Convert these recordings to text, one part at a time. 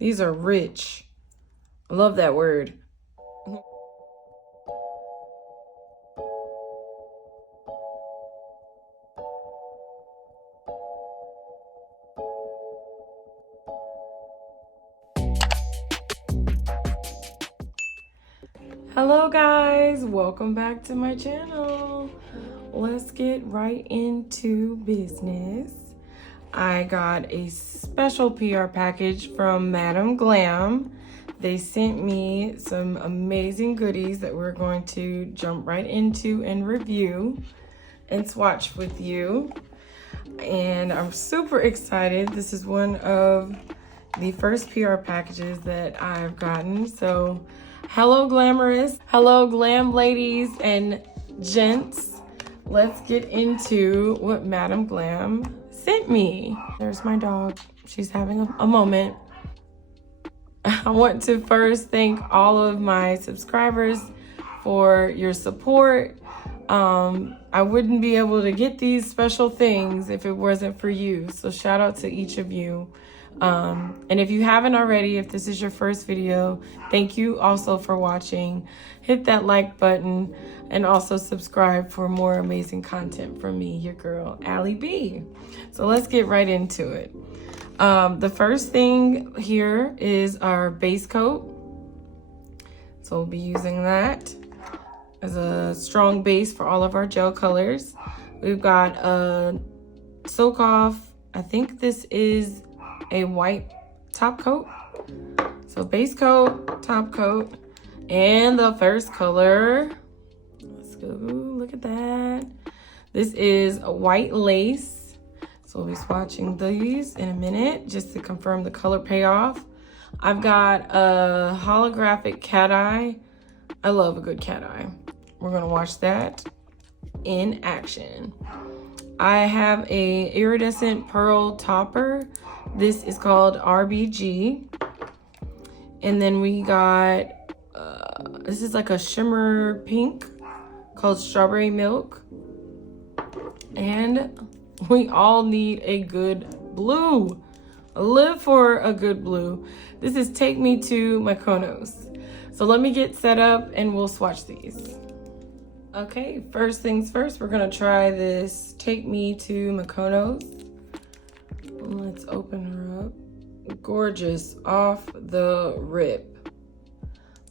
These are rich. I love that word. Hello guys, welcome back to my channel. Let's get right into business. I got a special PR package from Madam Glam. They sent me some amazing goodies that we're going to jump right into and review and swatch with you. And I'm super excited. This is one of the first PR packages that I've gotten. So hello glamorous, hello glam ladies and gents. Let's get into what Madam Glam sent me. There's my dog. She's having a moment. I want to first thank all of my subscribers for your support. I wouldn't be able to get these special things if it wasn't for you. So shout out to each of you. And if you haven't already, if this is your first video, thank you also for watching. Hit that like button and also subscribe for more amazing content from me, your girl, Allie B. So let's get right into it. The first thing here is our base coat. So we'll be using that as a strong base for all of our gel colors. We've got a soak off. I think this is a white top coat. So base coat, top coat, and the first color. Let's go, look at that. This is a white lace. So we'll be swatching these in a minute just to confirm the color payoff. I've got a holographic cat eye. I love a good cat eye. We're gonna watch that in action. I have a iridescent pearl topper. This is called RBG. And then we got, this is like a shimmer pink called Strawberry Milk. And we all need a good blue. I live for a good blue. This is Take Me to Mykonos. So let me get set up and we'll swatch these. Okay, first things first, we're gonna try this Take Me to Mykonos. Let's open her up. Gorgeous off the rip.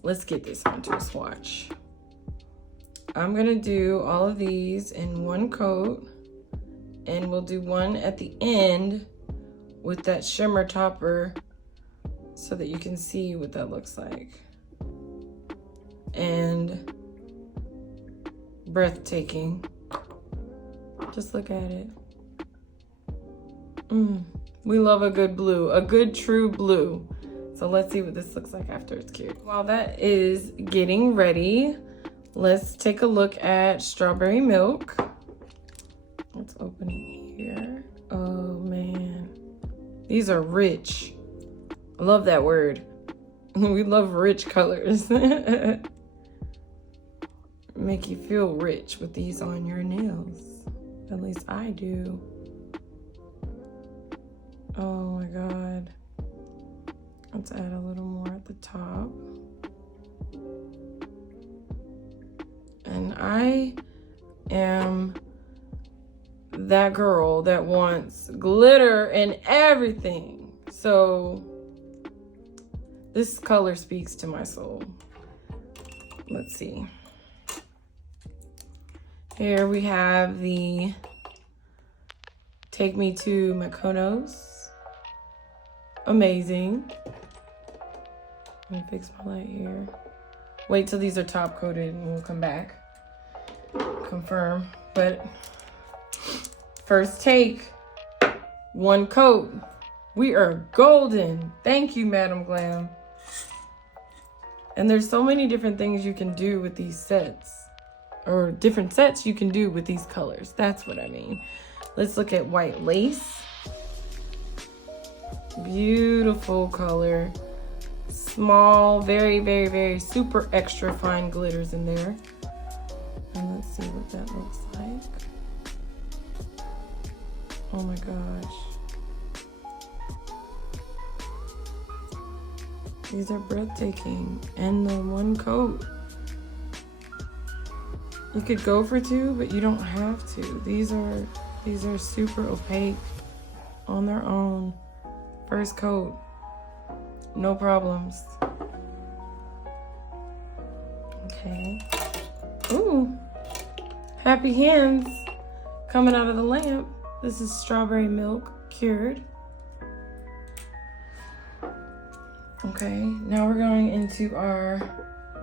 Let's get this onto a swatch. I'm gonna do all of these in one coat, and we'll do one at the end with that shimmer topper so that you can see what that looks like. And breathtaking. Just look at it. We love a good blue, a good true blue. So let's see what this looks like after it's cured. While that is getting ready, let's take a look at Strawberry Milk. Let's open it here. Oh man, these are rich. I love that word. We love rich colors. Make you feel rich with these on your nails. At least I do. Oh my God. Let's add a little more at the top. And I am that girl that wants glitter and everything. So this color speaks to my soul. Let's see. Here we have the Take Me to Mykonos. Amazing. Let me fix my light here. Wait till these are top coated and we'll come back. Confirm. But first take, one coat. We are golden. Thank you, Madam Glam. And there's so many different things you can do with these sets. Or different sets you can do with these colors. That's what I mean. Let's look at white lace. Beautiful color. Small, very, very, very super extra fine glitters in there. And let's see what that looks like. Oh my gosh. These are breathtaking. And the one coat. You could go for two, but you don't have to. These are super opaque on their own. First coat. No problems. Okay. Ooh. Happy hands coming out of the lamp. This is strawberry milk cured. Okay, now we're going into our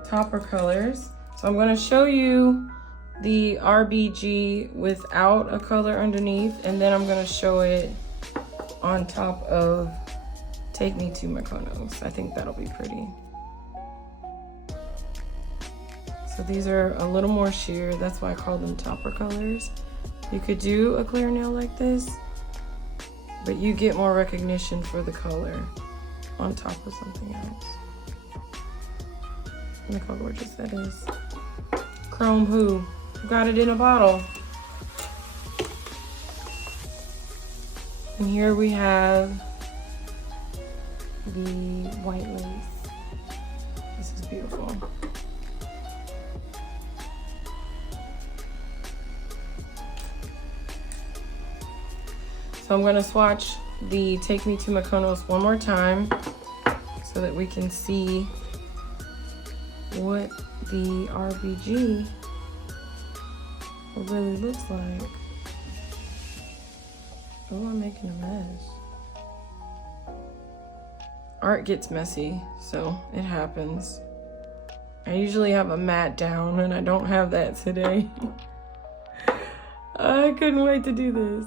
topper colors. So I'm going to show you the RBG without a color underneath, and then I'm going to show it on top of Take Me to Mykonos. I think that'll be pretty. So these are a little more sheer. That's why I call them topper colors. You could do a clear nail like this, but you get more recognition for the color on top of something else. Look how gorgeous that is. Chrome Who. Got it in a bottle. And here we have the white lace. This is beautiful. So I'm gonna swatch the Take Me to Mykonos one more time so that we can see what the RBG really looks like. Oh, I'm making a mess. Art gets messy, so it happens. I usually have a mat down and I don't have that today. I couldn't wait to do this.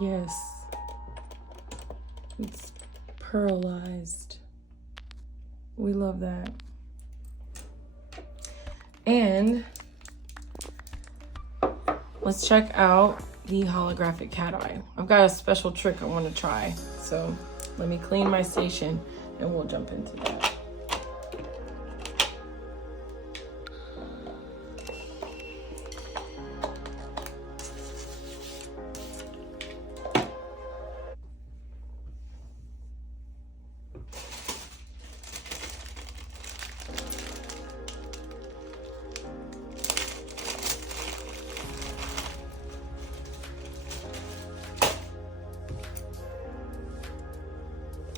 Yes, it's pearlized. We love that. And let's check out the holographic cat eye. I've got a special trick I want to try. So let me clean my station and we'll jump into that.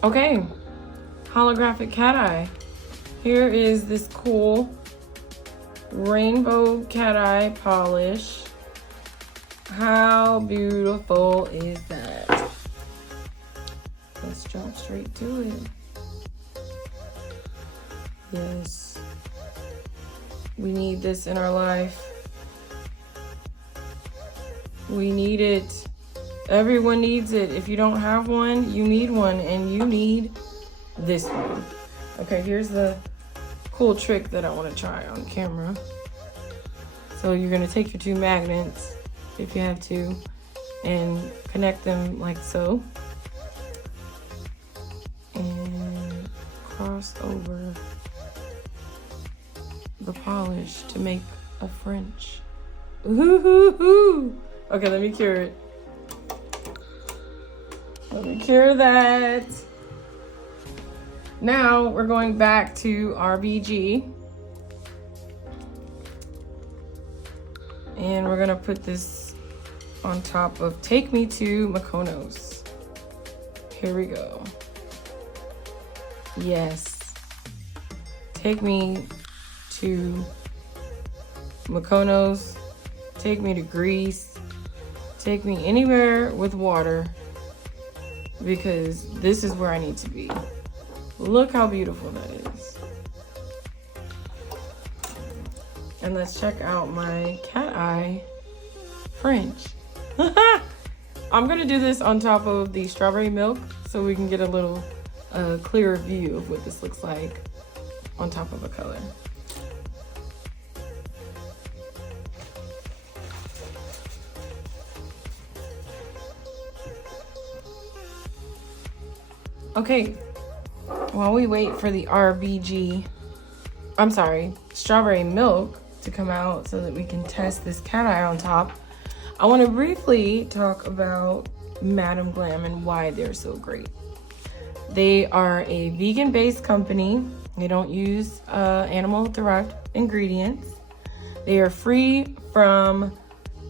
Okay, holographic cat eye. Here is this cool rainbow cat eye polish. How beautiful is that? Let's jump straight to it. Yes, we need this in our life. We need it. Everyone needs it. If you don't have one, you need one, and you need this one. Okay, here's the cool trick that I want to try on camera. So you're going to take your two magnets, if you have to, and connect them like so. And cross over the polish to make a French. Ooh. Okay, let me cure it. Let me cure that. Now we're going back to RBG. And we're gonna put this on top of Take Me to Mykonos. Here we go. Yes. Take me to Mykonos. Take me to Greece. Take me anywhere with water, because this is where I need to be. Look how beautiful that is. And let's check out my cat eye French. I'm gonna do this on top of the strawberry milk so we can get a little clearer view of what this looks like on top of a color. Okay, while we wait for the RBG I'm sorry, strawberry milk to come out so that we can test this cat eye on top, I want to briefly talk about Madam Glam and why they're so great. They are a vegan-based company. They don't use animal-derived ingredients. They are free from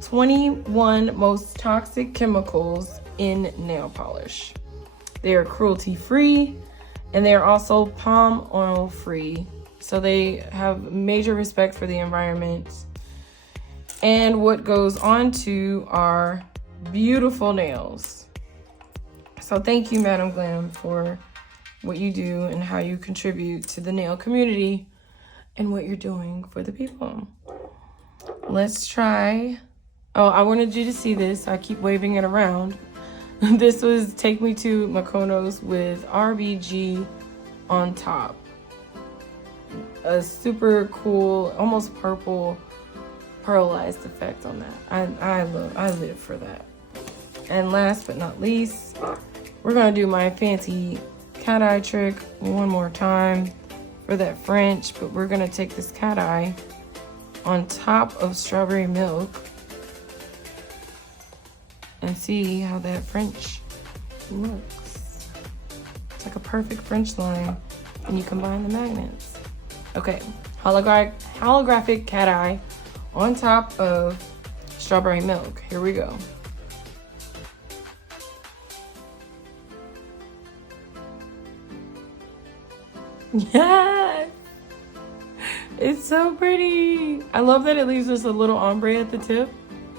21 most toxic chemicals in nail polish. They are cruelty-free, and they are also palm oil-free. So they have major respect for the environment. And what goes on to our beautiful nails. So thank you, Madam Glam, for what you do and how you contribute to the nail community and what you're doing for the people. Let's try. Oh, I wanted you to see this. I keep waving it around. This was Take Me to Mykonos with RBG on top. A super cool, almost purple, pearlized effect on that. I live for that. And last but not least, we're gonna do my fancy cat eye trick one more time for that French, but we're gonna take this cat eye on top of strawberry milk and see how that French looks. It's like a perfect French line, and you combine the magnets. Okay, holographic cat eye on top of strawberry milk. Here we go. Yes! It's so pretty. I love that it leaves just a little ombre at the tip.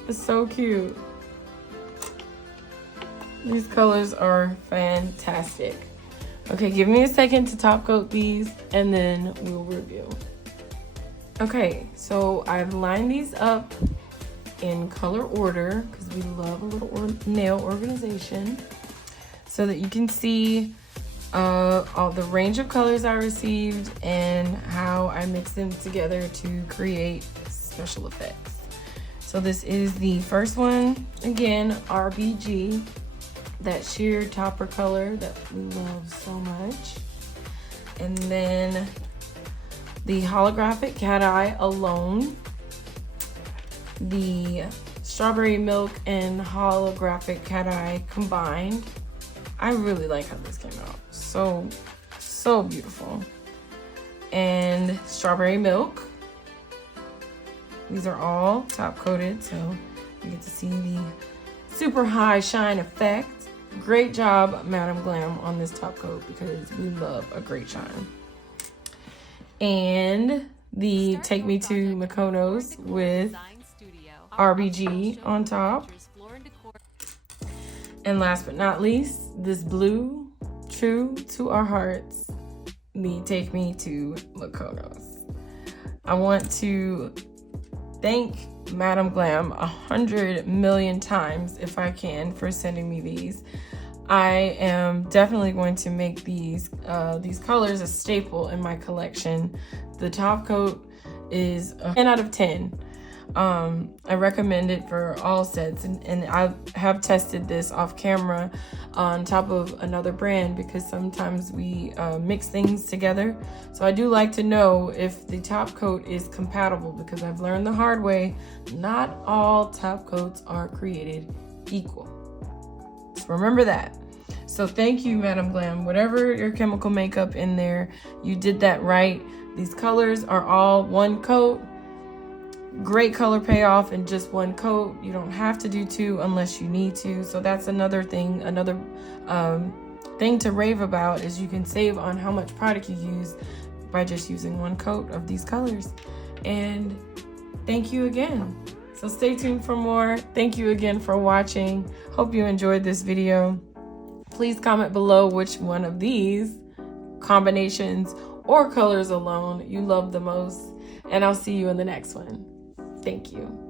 It's so cute. These colors are fantastic. Okay, give me a second to top coat these and then we'll review. Okay, so I've lined these up in color order because we love a little nail organization so that you can see all the range of colors I received and how I mix them together to create special effects. So this is the first one, again, RBG, that sheer topper color that we love so much. And then the holographic cat eye alone, the strawberry milk and holographic cat eye combined. I really like how this came out. So beautiful. And strawberry milk. These are all top coated, so you get to see the super high shine effect. Great job, Madam Glam, on this top coat because we love a great shine. And the Take Me to Mykonos with RBG on top. And last but not least, this blue, true to our hearts, the Take Me to Mykonos. I want to thank Madam Glam 100 million times, if I can, for sending me these. I am definitely going to make these colors a staple in my collection. The top coat is a 10 out of 10. I recommend it for all sets, and I have tested this off camera on top of another brand because sometimes we mix things together. So I do like to know if the top coat is compatible because I've learned the hard way, not all top coats are created equal. So remember that. So thank you, Madam Glam. Whatever your chemical makeup in there, you did that right. These colors are all one coat. Great color payoff in just one coat. You don't have to do two unless you need to. So that's another thing, thing to rave about is you can save on how much product you use by just using one coat of these colors. And thank you again. So stay tuned for more. Thank you again for watching. Hope you enjoyed this video. Please comment below which one of these combinations or colors alone you love the most. And I'll see you in the next one. Thank you.